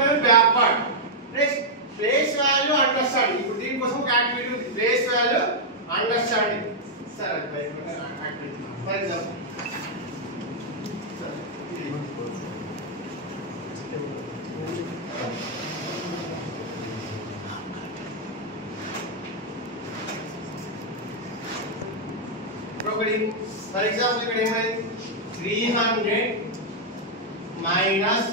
going backward. Next, place value understanding. ఇప్పుడు దీనికోసం ఒక యాక్టివిటీ ఉంది. Place value understanding. సరే activity. For example for example ఇక్కడ ఏమైంది 300 minus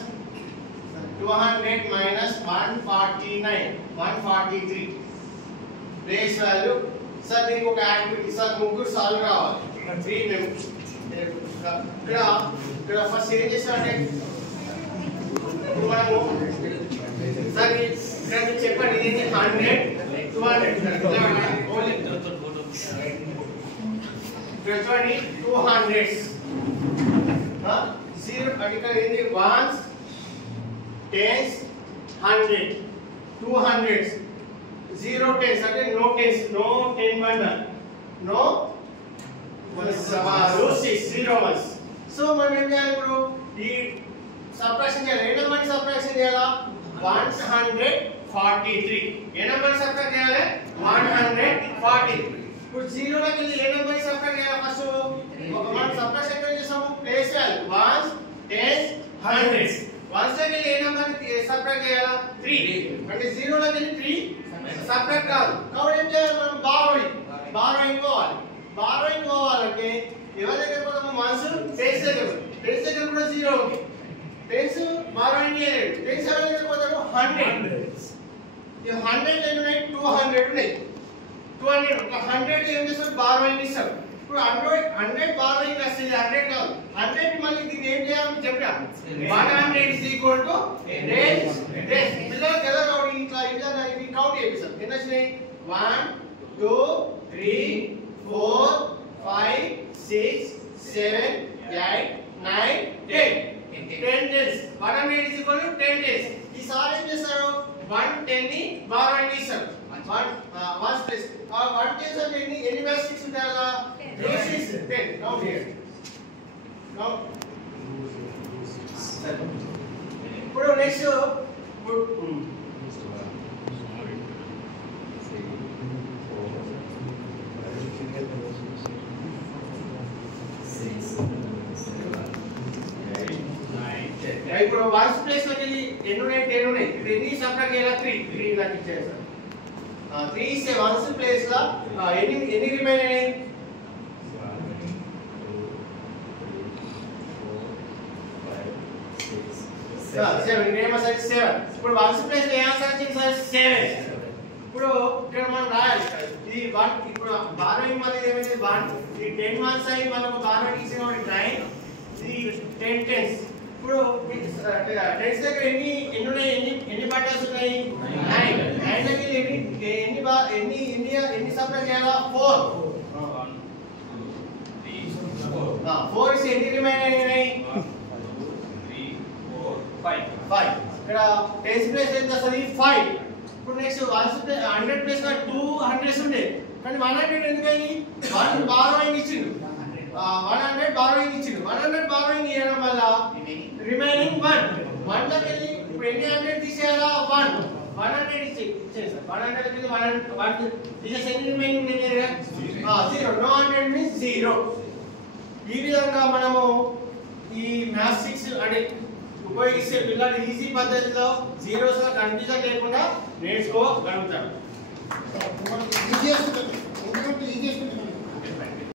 200 minus 143 place value sir దీనికి ఒక యాక్టివిటీ సార్ ముగ్గురు సాల్వ్ కావాలి 3 మెంబర్స్ ఇక్కడ ఫస్ట్ ఏం చేస్తారంటే మనము సార్ ఇక్కడ చెప్పండి ఇది 100 200 ఓన్లీ 200s zero ఇక్కడ ఏంది 1s 10s 100 200s 0 10s అంటే no 10s no 10 bundle no 0 ones so మనం ఏం చేయాలి ఇప్పుడు ఈ సబ్ట్రాక్షన్ చేయాలి ఏ నెంబర్ ని సబ్ట్రాక్షన్ చేయాలా 143 ఏ నెంబర్ ని సబ్ట్రాక్ట్ చేయాలి 143 ఇప్పుడు 0 లోకి వెళ్ళి ఏ నెంబర్ ని సబ్ట్రాక్ట్ చేయాలి ఫస్ట్ మనం సబ్ట్రాక్షన్ ఎక్కడ చేసాము place value 1s 10s 100s 1s లోకి వెళ్ళి ఏ నెంబర్ ని సబ్ట్రాక్ట్ చేయాలా 3 అంటే 0 లోకి వెళ్ళి 3 సబ్ట్రాక్ట్ కాదు కాబట్టి ఏం చేయాలి మనం బారోయింగ్ పోవాలంటే ఎవరి దగ్గర పోతాము 1s 10s దగ్గర కూడా 0 ఉంది 10s బారోయింగ్ చేయలేడు 10s ఎవరి దగ్గర పోతాము 100 ఈ 100 ఎన్ని ఉన్నాయి 200 ఉన్నాయి 200 ఒక 100 ఏం చేస్తారు బారోయింగ్ ఇస్తారు ఇప్పుడు 100 బారోయింగ్ వస్తుంది 100 కాదు 100 ని మళ్ళీ దీన్ని ఏం చేయాలని చెప్పా 100 is equal to days పిల్లలు కదా కాబట్టి ఇట్లా ఇవి కౌంట్ చేపిస్తాం ఎన్ని వచ్చినాయి 1 2 3 4 5 6 7 8 9 10 days 100 is equal to 10 days ఈసారి ఏం చేస్తారు 110 ని బారోయింగ్ ఇస్తారు 1 ప్లస్ 1 10 అంటే ఎన్ని బేసిక్స్ ఉంటాయా 6 10 కౌంట్ హియర్ కౌంట్ ఇప్పుడు నెక్స్ట్ ఇప్పుడు 1 ప్లేస్ లోకి ఎన్ని ఉన్నాయి 10 ఉన్నాయి ఇప్పుడు ఎన్ని సబ్ట్రాక్ట్ చేయాలి 3 నాకు ఇచ్చేసారు 3 ఇస్తే 1s ప్లేస్ లా ఎన్ని రిమైన్ అయ్యాయి 7 రిమైన్ 7 ఇప్పుడు 1s ప్లేస్ లో ఏ ఆన్సర్ వచ్చింది సార్ 7 ఇప్పుడు ఇక్కడ మనం రాయాలి ఇది 1 ఇప్పుడు బారోయింగ్ అనేది ఏమైంది 1 ఈ 10 1s అయ్యి మనకు బారోయింగ్ ఇచ్చిన 9 ఇది 10 10s ఇప్పుడు 10s దగ్గర ఎన్ని బట్టల్స్ ఉన్నాయి 9 దగ్గర ఎన్ని సబ్ట్రాక్ట్ చేయాలా 4 ఇస్ ఎన్ని రిమైన్ అయినాయి 5 ఇక్కడ 10s ప్లేస్ ఎంత వస్తుంది 5 ఇప్పుడు నెక్స్ట్ 100 ప్లేస్ లో 200s ఉండే కానీ 100 ఎందుకని 1 బారోయింగ్ ఇచ్చిండు 100 బారోయింగ్ ఇచ్చిండు 100 బారోయింగ్ ఇవ్వడం వల్ల రిమైనింగ్ 1 లోకి వెళ్ళి ఇప్పుడు ఎన్ని 100 తీసేయాలా 100 ఇచ్చేసాం 100 కి 1 తీసేసి ఎన్ని రిమైనింగ్ ఉన్నాయి 0 నో 100 మీన్స్ 0 ఈ విధంగా మనము ఈ మ్యాథ్స్ అంటే ఉపయోగిస్తే పిల్లలు ఈజీ పద్ధతిలో జీరోస్ గా కన్ఫ్యూజన్ లేకుండా నేర్చుకోగలుగుతారు.